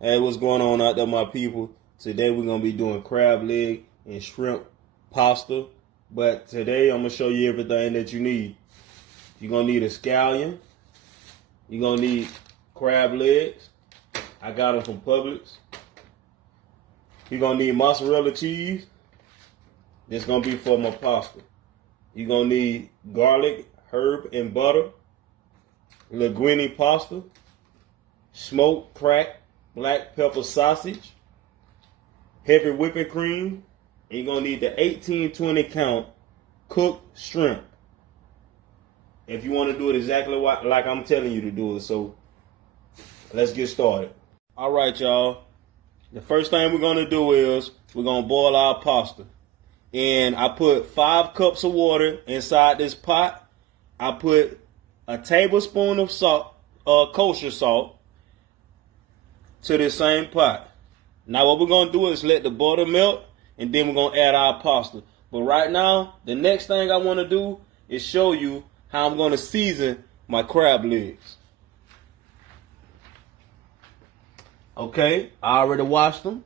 Hey, what's going on out there, my people? Today we're gonna be doing crab leg and shrimp pasta. But today I'm gonna show you everything that you need. You're gonna need a scallion. You're gonna need crab legs. I got them from Publix. You're gonna need mozzarella cheese. This gonna be for my pasta. You're gonna need garlic, herb, and butter. Linguine pasta. Smoked cracked black pepper sausage, heavy whipping cream, and you're going to need the 18-20 count cooked shrimp. If you want to do it exactly like I'm telling you to do it. So let's get started. All right, y'all. The first thing we're going to do is we're going to boil our pasta. And I put 5 cups of water inside this pot. I put a tablespoon of salt, kosher salt, to this same pot. Now what we're going to do is let the butter melt, and then we're going to add our pasta. But right now, the next thing I want to do is show you how I'm going to season my crab legs. Okay, I already washed them.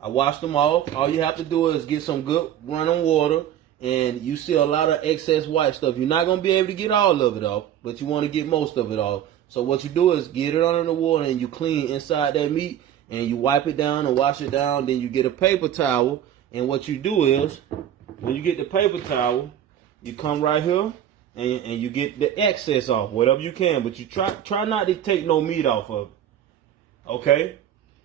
I washed them off. All you have to do is get some good running water, and you see a lot of excess white stuff. You're not going to be able to get all of it off, but you want to get most of it off. So what you do is get it under the water and you clean inside that meat and you wipe it down and wash it down. Then you get a paper towel, and what you do is when you get the paper towel, you come right here and you get the excess off, whatever you can, but you try not to take no meat off of it. Okay?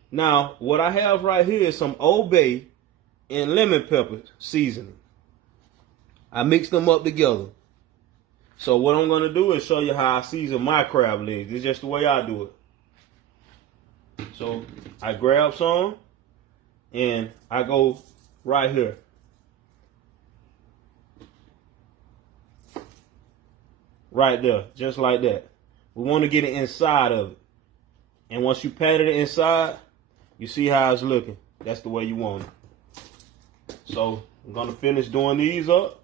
Now, what I have right here is some Old Bay and lemon pepper seasoning. I mix them up together. So what I'm going to do is show you how I season my crab legs. It's just the way I do it. So I grab some and I go right here. Right there, just like that. We want to get it inside of it. And once you pat it inside, you see how it's looking. That's the way you want it. So I'm going to finish doing these up.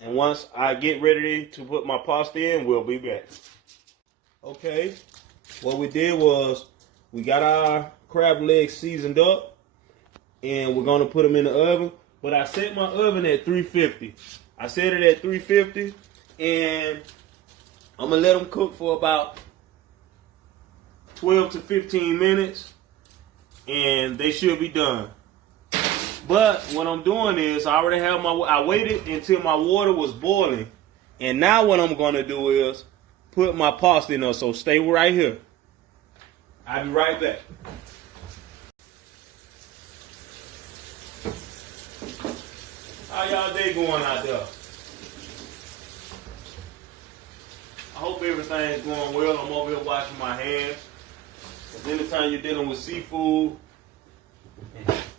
And once I get ready to put my pasta in, we'll be back. Okay, what we did was we got our crab legs seasoned up, and we're going to put them in the oven. But I set my oven at 350. I set it at 350, and I'm going to let them cook for about 12 to 15 minutes, and they should be done. But what I'm doing is I waited until my water was boiling. And now what I'm going to do is put my pasta in there. So stay right here. I'll be right back. How y'all day going out there? I hope everything's going well. I'm over here washing my hands. Because anytime you're dealing with seafood,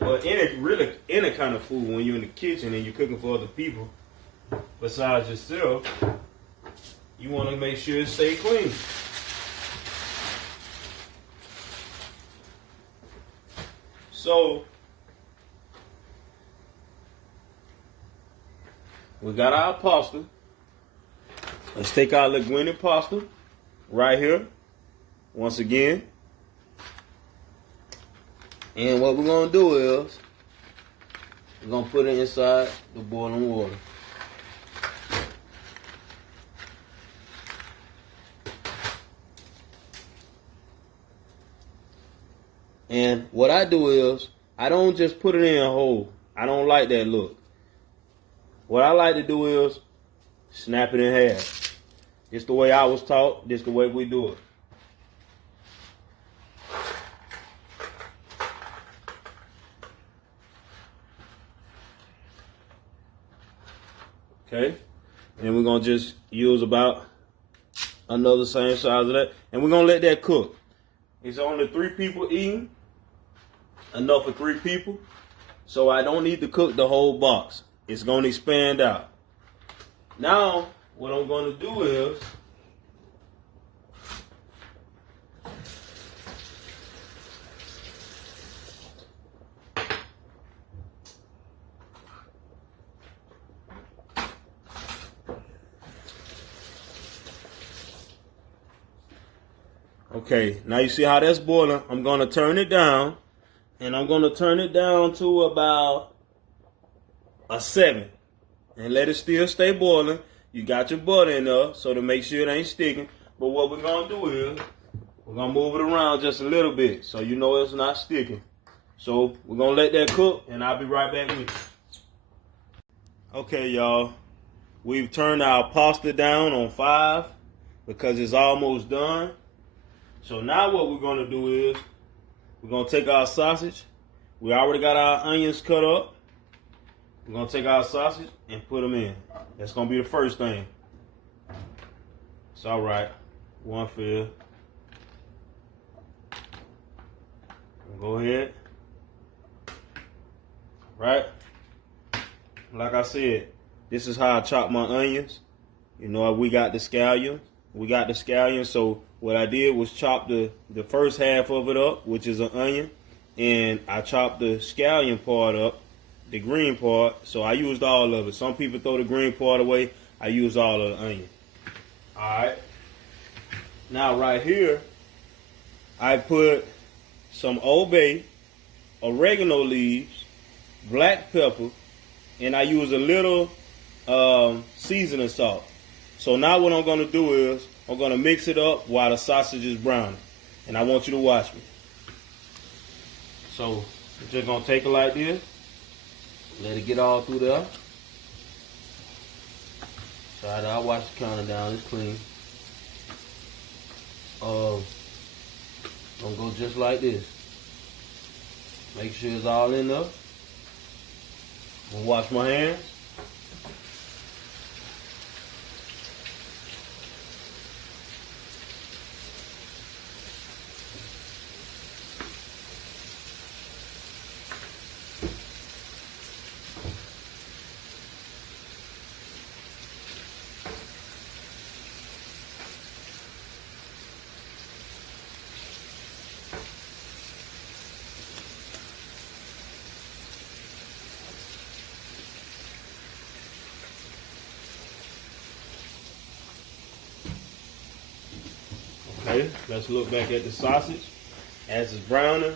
or any kind of food, when you're in the kitchen and you're cooking for other people besides yourself, you want to make sure it stay clean. So we got our pasta. Let's take our linguine pasta right here once again. And what we're going to do is we're going to put it inside the boiling water. And what I do is I don't just put it in whole. I don't like that look. What I like to do is snap it in half. It's the way I was taught. This the way we do it. Okay, and we're going to just use about another same size of that. And we're going to let that cook. It's only 3 people eating. Enough for 3 people. So I don't need to cook the whole box. It's going to expand out. Now, what I'm going to do is Okay, now you see how that's boiling. I'm going to turn it down. And I'm going to turn it down to about a 7. And let it still stay boiling. You got your butter in there so to make sure it ain't sticking. But what we're going to do is we're going to move it around just a little bit so you know it's not sticking. So we're going to let that cook and I'll be right back with you. Okay, y'all. We've turned our pasta down on 5 because it's almost done. So now what we're going to do is we're going to take our sausage. We already got our onions cut up. We're going to take our sausage and put them in. That's going to be the first thing. It's all right. One fill. Go ahead. Right? Like I said, this is how I chop my onions. You know, we got the scallion. So what I did was chop the first half of it up, which is an onion. And I chopped the scallion part up, the green part. So I used all of it. Some people throw the green part away. I used all of the onion. All right. Now right here, I put some Old Bay, oregano leaves, black pepper, and I use a little seasoning salt. So now what I'm going to do is I'm going to mix it up while the sausage is browning. And I want you to watch me. So we're just going to take it like this. Let it get all through there. Try it out. Watch the counter down. It's clean. I'm going to go just like this. Make sure it's all in there. I'm going to wash my hands. Okay, let's look back at the sausage as it's browning.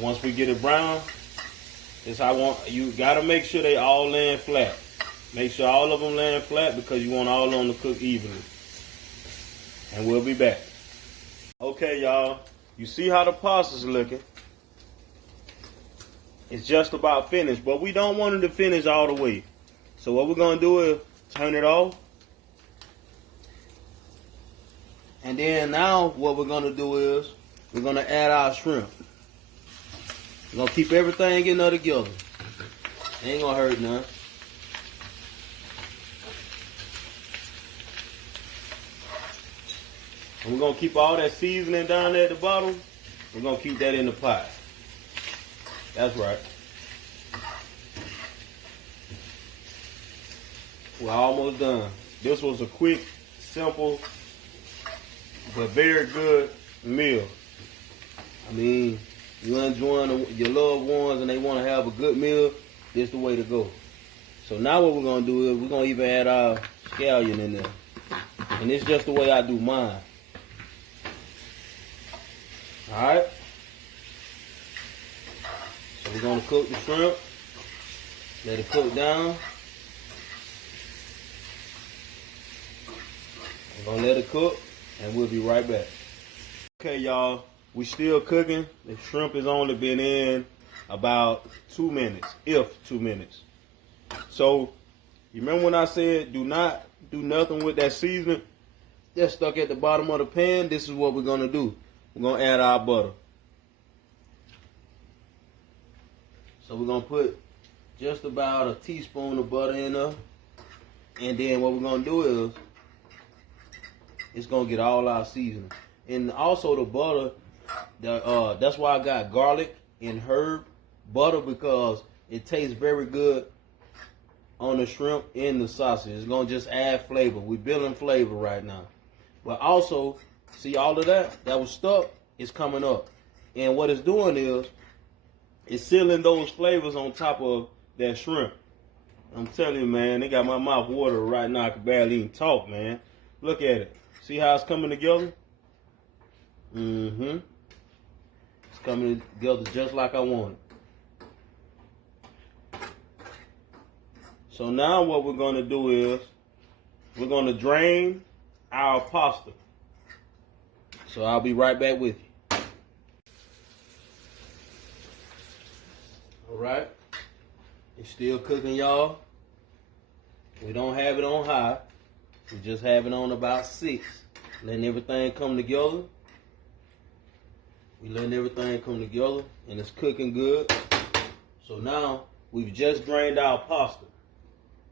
Once we get it brown, you gotta make sure they all laying flat. Make sure all of them laying flat because you want all of them to cook evenly. And we'll be back. Okay, y'all, you see how the pasta's looking. It's just about finished, but we don't want it to finish all the way. So what we're gonna do is turn it off. And then now what we're going to do is we're going to add our shrimp. We're going to keep everything in there together. Ain't going to hurt none. And we're going to keep all that seasoning down there at the bottom. We're going to keep that in the pot. That's right. We're almost done. This was a quick, simple, but very good meal. I mean, you enjoying your loved ones and they want to have a good meal, this is the way to go. So now what we're going to do is we're going to even add our scallion in there. And it's just the way I do mine. Alright? So we're going to cook the shrimp. Let it cook down. We're going to let it cook, and we'll be right back. Okay, y'all, we still cooking. The shrimp has only been in about 2 minutes, if 2 minutes. So, you remember when I said do not do nothing with that seasoning that's stuck at the bottom of the pan? This is what we're going to do. We're going to add our butter. So we're going to put just about a teaspoon of butter in there. And then what we're going to do is it's going to get all our seasoning. And also the butter, that's why I got garlic and herb butter, because it tastes very good on the shrimp and the sausage. It's going to just add flavor. We're building flavor right now. But also, see all of that was stuck, is coming up. And what it's doing is it's sealing those flavors on top of that shrimp. I'm telling you, man, they got my mouth watered right now. I can barely even talk, man. Look at it. See how it's coming together? Mm-hmm. It's coming together just like I want it. So now what we're going to do is we're going to drain our pasta. So I'll be right back with you. All right. It's still cooking, y'all. We don't have it on high. We just have it on about 6. Letting everything come together. We letting everything come together, and it's cooking good. So now we've just drained our pasta.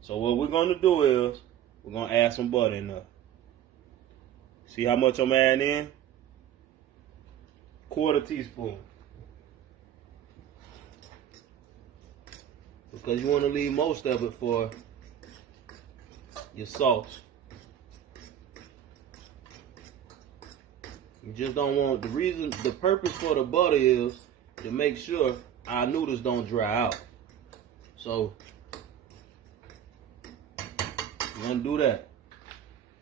So what we're going to do is we're going to add some butter in there. See how much I'm adding in? 1/4 teaspoon. Because you want to leave most of it for your sauce. You just don't want, the purpose for the butter is to make sure our noodles don't dry out. So, we're going to do that.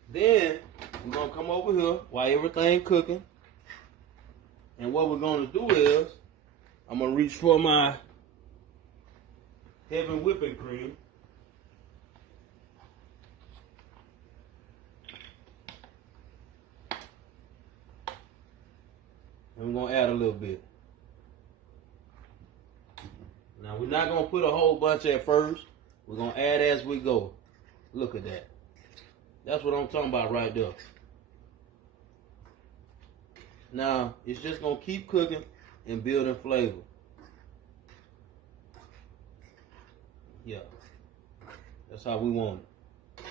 Then, we're going to come over here while everything cooking. And what we're going to do is, I'm going to reach for my heavy whipping cream. And we're going to add a little bit. Now, we're not going to put a whole bunch at first. We're going to add as we go. Look at that. That's what I'm talking about right there. Now, it's just going to keep cooking and building flavor. Yeah. That's how we want it.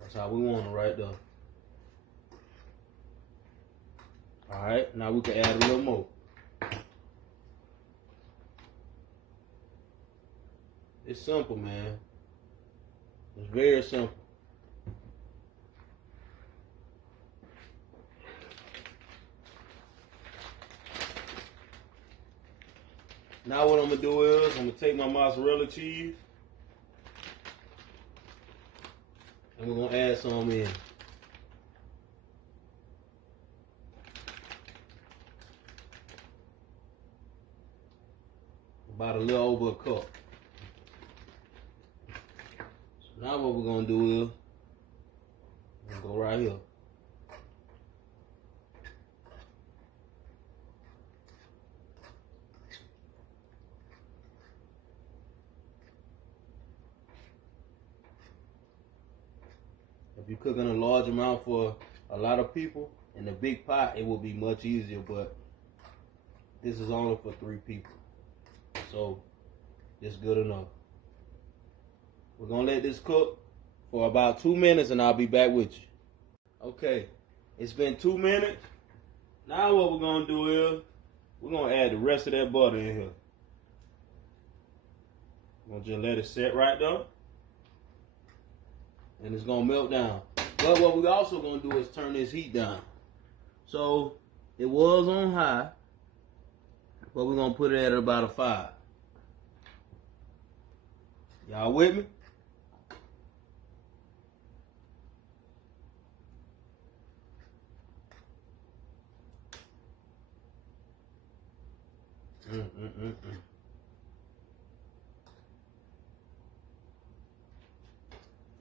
That's how we want it right there. Alright, now we can add a little more. It's simple, man. It's very simple. Now what I'm going to do is I'm going to take my mozzarella cheese and we're going to add some in. About a little over a cup. So now what we're going to do is we're going to go right here. If you're cooking a large amount for a lot of people in a big pot, it will be much easier, but this is only for 3 people. So it's good enough. We're going to let this cook for about 2 minutes and I'll be back with you. Okay, it's been 2 minutes. Now what we're going to do is we're going to add the rest of that butter in here. We're going to just let it set right there. And it's going to melt down. But what we're also going to do is turn this heat down. So it was on high, but we're going to put it at about a 5. Y'all with me?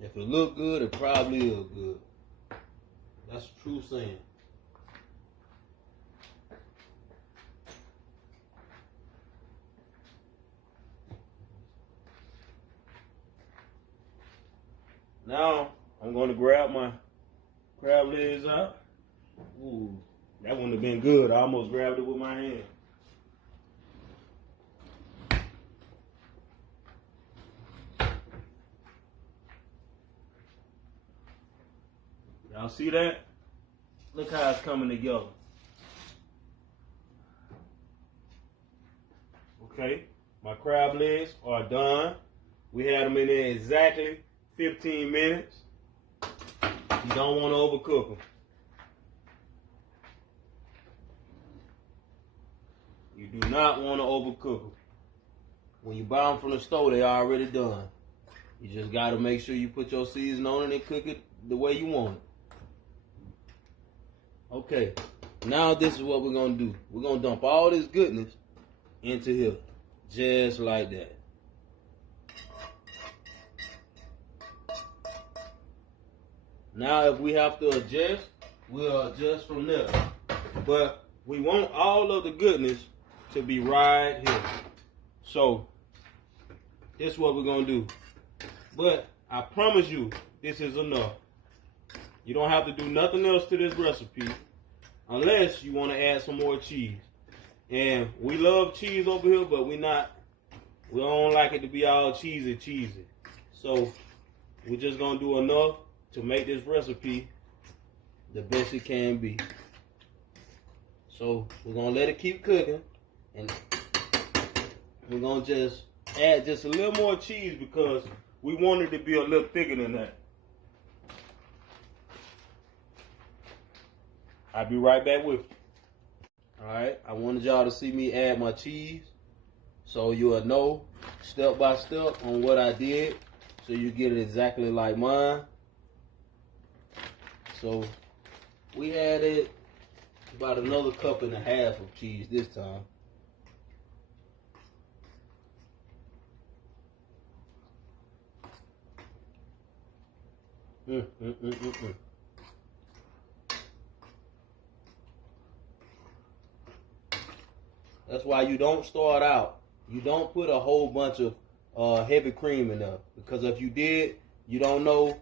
If it look good, it probably is good. That's a true saying. Now, I'm going to grab my crab legs out. Ooh, that wouldn't have been good. I almost grabbed it with my hand. Y'all see that? Look how it's coming together. Okay, my crab legs are done. We had them in there exactly 15 minutes. You don't want to overcook them. You do not want to overcook them. When you buy them from the store, they already done. You just got to make sure you put your seasoning on it and cook it the way you want it. Okay, now this is what we're going to do. We're going to dump all this goodness into here, just like that. Now if we have to adjust, we'll adjust from there. But we want all of the goodness to be right here. So this is what we're going to do. But I promise you, this is enough. You don't have to do nothing else to this recipe unless you want to add some more cheese. And we love cheese over here, but we don't like it to be all cheesy. So we're just going to do enough to make this recipe the best it can be. So we're going to let it keep cooking. And we're going to just add just a little more cheese because we want it to be a little thicker than that. I'll be right back with you. Alright, I wanted y'all to see me add my cheese so you'll know step by step on what I did so you get it exactly like mine. So we added about another cup and a half of cheese this time. That's why you don't start out. You don't put a whole bunch of heavy cream in there. Because if you did, you don't know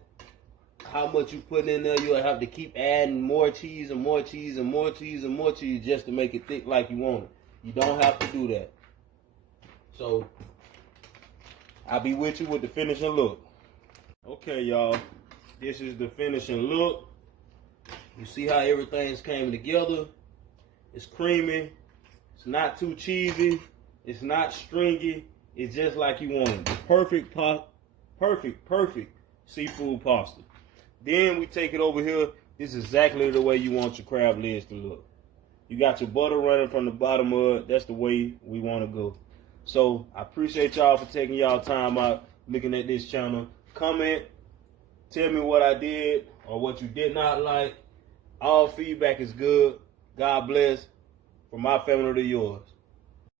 how much you put in there. You'll have to keep adding more cheese and more cheese and more cheese and more cheese just to make it thick like you want it. You don't have to do that. So I'll be with you with the finishing look. Okay, y'all. This is the finishing look. You see how everything's came together. It's creamy. It's not too cheesy. It's not stringy. It's just like you want it. Perfect seafood pasta. Then we take it over here. This is exactly the way you want your crab legs to look. You got your butter running from the bottom of it. That's the way we want to go. So I appreciate y'all for taking y'all time out looking at this channel. Comment. Tell me what I did or what you did not like. All feedback is good. God bless. From my family to yours.